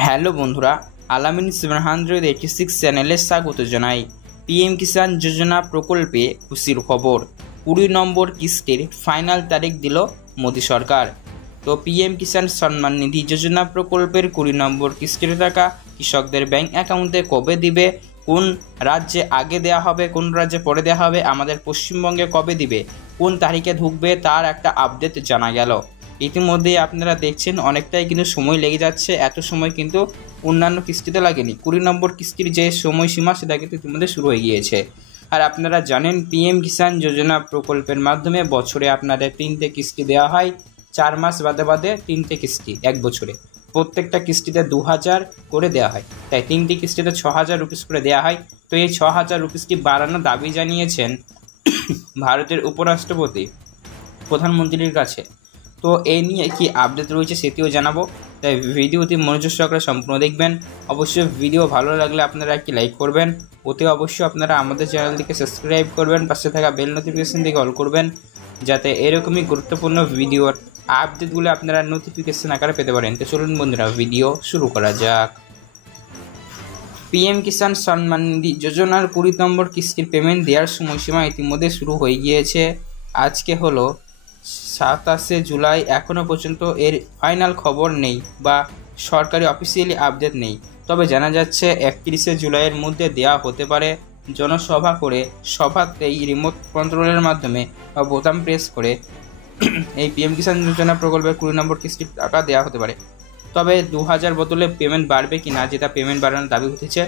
Hello বন্ধুরা, আলামিন 786 চ্যানেলে স্বাগত জানাই। পিএম কিষাণ যোজনা প্রকল্পে খুশির খবর। 20 নম্বর কিস্তির ফাইনাল তারিখ দিল মোদী সরকার। তো পিএম কিষাণ সম্মান নিধি যোজনা প্রকল্পের 20 নম্বর কিস্তির টাকা কৃষকদের ব্যাংক অ্যাকাউন্টে কবে দিবে, কোন রাজ্যে আগে দেওয়া হবে, কোন রাজ্যে পরে দেওয়া হবে, আমাদের পশ্চিমবঙ্গে কবে দিবে, কোন তারিখে ঢুকবে, তার একটা আপডেট জানা গেল। ইতিমধ্যেই আপনারা দেখছেন অনেকটাই কিন্তু সময় লেগে যাচ্ছে। এত সময় কিন্তু অন্যান্য কিস্তিতে লাগেনি। 20 নম্বর কিস্তির যে সময়সীমা সেটা কিন্তু ইতিমধ্যে শুরু হয়ে গিয়েছে। আর আপনারা জানেন পিএম কিষাণ যোজনা প্রকল্পের মাধ্যমে বছরে আপনাদের 3টে কিস্তি দেওয়া হয়। 4 মাস বাদে বাদে 3টে কিস্তি এক বছরে, প্রত্যেকটা কিস্তিতে 2000 করে দেওয়া হয়। তাই 3টি কিস্তিতে 6000 রুপিস করে দেওয়া হয়। তো এই 6000 রুপিসটি বাড়ানোর দাবি জানিয়েছেন ভারতের উপরাষ্ট্রপতি প্রধানমন্ত্রীর কাছে। তো এই নিয়ে কি আপডেট রয়েছে সেটিও জানাবো, তাই ভিডিওটি মনোযোগ সহকারে সম্পূর্ণ দেখবেন। অবশ্যই ভিডিও ভালো লাগলে আপনারা একটি লাইক করবেন। ওতে অবশ্যই আপনারা আমাদের চ্যানেলটিকে সাবস্ক্রাইব করবেন, পাশে থাকা বেল নোটিফিকেশন দিয়ে অল করবেন, যাতে এরকমই গুরুত্বপূর্ণ ভিডিওর আপডেটগুলো আপনারা নোটিফিকেশন আকারে পেতে পারেন। তো চলুন বন্ধুরা, ভিডিও শুরু করা যাক। পিএম কিষাণ সম্মান নিধি যোজনার 20 নম্বর কিস্তির পেমেন্ট দেওয়ার সময়সীমা ইতিমধ্যে শুরু হয়ে গিয়েছে। আজকে হলো 27শে জুলাই। এখনও পর্যন্ত এর ফাইনাল খবর নেই বা সরকারি অফিসিয়ালি আপডেট নেই। তবে জানা যাচ্ছে 31শে জুলাইয়ের মধ্যে দেওয়া হতে পারে। জনসভা করে সভাতেই রিমোট কন্ট্রোলের মাধ্যমে বা বোতাম প্রেস করে এই পিএম কিষাণ যোজনা প্রকল্পের 20 নম্বর কিস্তির টাকা দেওয়া হতে পারে। তবে 2000 বদলে পেমেন্ট বাড়বে কি না, যেটা পেমেন্ট বাড়ানোর দাবি উঠেছে,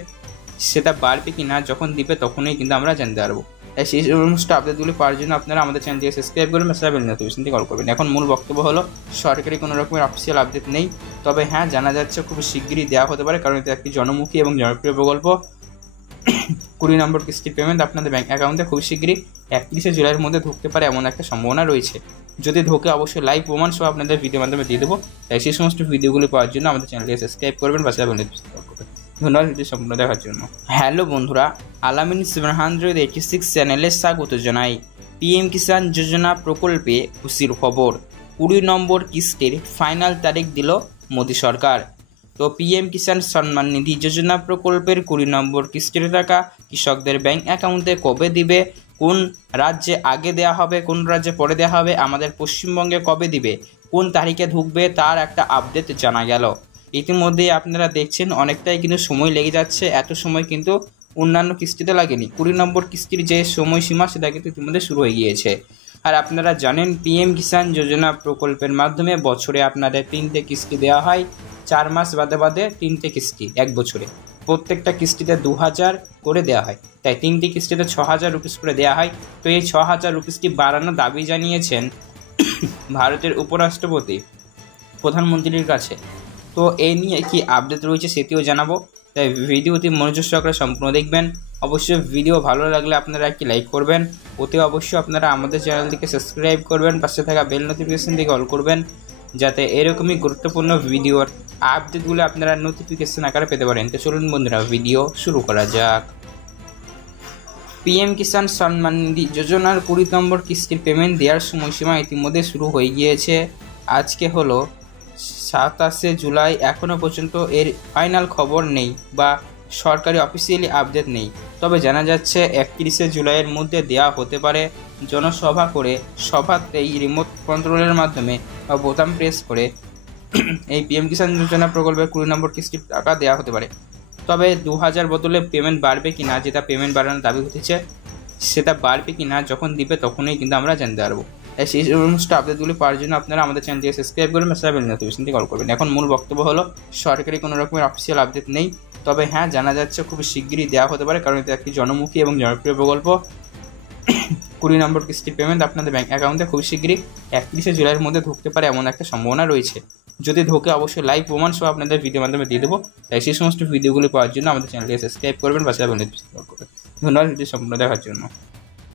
সেটা বাড়বে কি না যখন দিবে তখনই কিন্তু আমরা জানতে পারবো। তাই সেই সমস্ত আপডেটগুলি পাওয়ার জন্য আপনারা আমাদের চ্যানেলটিকে সাবস্ক্রাইব করবেন, মেসেজ বেল নোটিফিকেশনটি কল করবেন। এখন মূল বক্তব্য হলো সরকারি কোনো রকমের অফিসিয়াল আপডেট নেই। তবে হ্যাঁ, জানা যাচ্ছে খুব শিগগিরই দেওয়া হতে পারে, কারণ এটা একটি জনমুখী এবং জনপ্রিয় প্রকল্প। 20 নম্বর কিস্তির পেমেন্ট আপনাদের ব্যাংক অ্যাকাউন্টে খুব শিগগিরই 31শে জুলাইয়ের মধ্যে ঢুকতে পারে এমন একটা সম্ভাবনা রয়েছে। যদি ঢোকে অবশ্যই লাইভ প্রমাণ সহ আপনাদের ভিডিওর মাধ্যমে দিয়ে দেবো। তাই সেই সমস্ত ভিডিওগুলি পাওয়ার জন্য আমাদের চ্যানেলটিকে সাবস্ক্রাইব করবেন, পাশে বেল নোটিফিকেশন কল করবেন। ধন্যবাদ ভিডিও সম্পূর্ণ দেখার জন্য। হ্যালো বন্ধুরা, আলামিন 786 চ্যানেলে স্বাগত জানাই। পিএম কিষাণ যোজনা প্রকল্পে খুশির খবর। 20 নম্বর কিস্তির ফাইনাল তারিখ দিল মোদী সরকার। তো পিএম কিষাণ সম্মান নিধি যোজনা প্রকল্পের 20 নম্বর কিস্তির টাকা কৃষকদের ব্যাংক অ্যাকাউন্টে কবে দিবে, কোন রাজ্যে আগে দেওয়া হবে, কোন রাজ্যে পরে দেওয়া হবে, আমাদের পশ্চিমবঙ্গে কবে দিবে, কোন তারিখে ঢুকবে, তার একটা আপডেট জানা গেল। ইতিমধ্যেই আপনারা দেখছেন অনেকটাই কিন্তু সময় লেগে যাচ্ছে। এত সময় কিন্তু অন্যান্য কিস্তিতে লাগেনি। 20 নম্বর কিস্তির যে সময়সীমা সেটা কিন্তু ইতিমধ্যে শুরু হয়ে গিয়েছে। আর আপনারা জানেন পিএম কিষাণ যোজনা প্রকল্পের মাধ্যমে বছরে আপনাদের 3টে কিস্তি দেওয়া হয়। 4 মাস বাদে বাদে 3টে কিস্তি এক বছরে, প্রত্যেকটা কিস্তিতে 2000 করে দেওয়া হয়। তাই 3টি কিস্তিতে 6000 রুপিস করে দেওয়া হয়। তো এই 6000 রুপিসটি বাড়ানোর দাবি জানিয়েছেন ভারতের উপরাষ্ট্রপতি প্রধানমন্ত্রীর কাছে। তো এই নিয়ে কি আপডেট রয়েছে সেটিও জানাবো, তাই ভিডিওটি মনোযোগ সহকারে সম্পূর্ণ দেখবেন। অবশ্যই ভিডিও ভালো লাগলে আপনারা একটি লাইক করবেন। ওতে অবশ্যই আপনারা আমাদের চ্যানেলটিকে সাবস্ক্রাইব করবেন, পাশে থাকা বেল নোটিফিকেশন দিয়ে অল করবেন, যাতে এরকমই গুরুত্বপূর্ণ ভিডিওর আপডেটগুলো আপনারা নোটিফিকেশন আকারে পেতে পারেন। তো চলুন বন্ধুরা, ভিডিও শুরু করা যাক। পিএম কিষাণ সম্মান নিধি যোজনার 20 নম্বর কিস্তির পেমেন্ট দেওয়ার সময়সীমা ইতিমধ্যে শুরু হয়ে গিয়েছে। আজকে হলো 27শে জুলাই। এখনও পর্যন্ত এর ফাইনাল খবর নেই বা সরকারি অফিসিয়ালি আপডেট নেই। তবে জানা যাচ্ছে 31শে জুলাইয়ের মধ্যে দেওয়া হতে পারে। জনসভা করে সভাতেই রিমোট কন্ট্রোলের মাধ্যমে বা বোতাম প্রেস করে এই পিএম কিষাণ যোজনা প্রকল্পের 20 নম্বর কিস্তির টাকা দেওয়া হতে পারে। তবে 2000 বদলে পেমেন্ট বাড়বে কি না, যেটা পেমেন্ট বাড়ানোর দাবি উঠেছে, সেটা বাড়বে কি না যখন দিবে তখনই কিন্তু আমরা জানতে পারবো। তাই সেই সমস্ত আপডেটগুলি পাওয়ার জন্য আপনারা আমাদের চ্যানেলটিকে সাবস্ক্রাইব করবেন, মেসেজ বেল নোটিফিকেশনটি কল করবেন। এখন মূল বক্তব্য হলো সরকারি কোনো রকমের অফিসিয়াল আপডেট নেই। তবে হ্যাঁ, জানা যাচ্ছে খুব শিগগিরই দেওয়া হতে পারে, কারণ এটা একটি জনমুখী এবং জনপ্রিয় প্রকল্প। 20 নম্বর কিস্তির পেমেন্ট আপনাদের ব্যাংক অ্যাকাউন্টে খুব শিগগিরই 31শে জুলাইয়ের মধ্যে ঢুকতে পারে এমন একটা সম্ভাবনা রয়েছে। যদি ঢোকে অবশ্যই লাইভ প্রমাণ সহ আপনাদের ভিডিওর মাধ্যমে দিয়ে দেবো। তাই সেই সমস্ত ভিডিওগুলি পাওয়ার জন্য আমাদের চ্যানেলটিকে সাবস্ক্রাইব করবেন, পাশে বেল নোটিফিকেশন কল করবেন। ধন্যবাদ ভিডিও সম্পূর্ণ দেখার জন্য।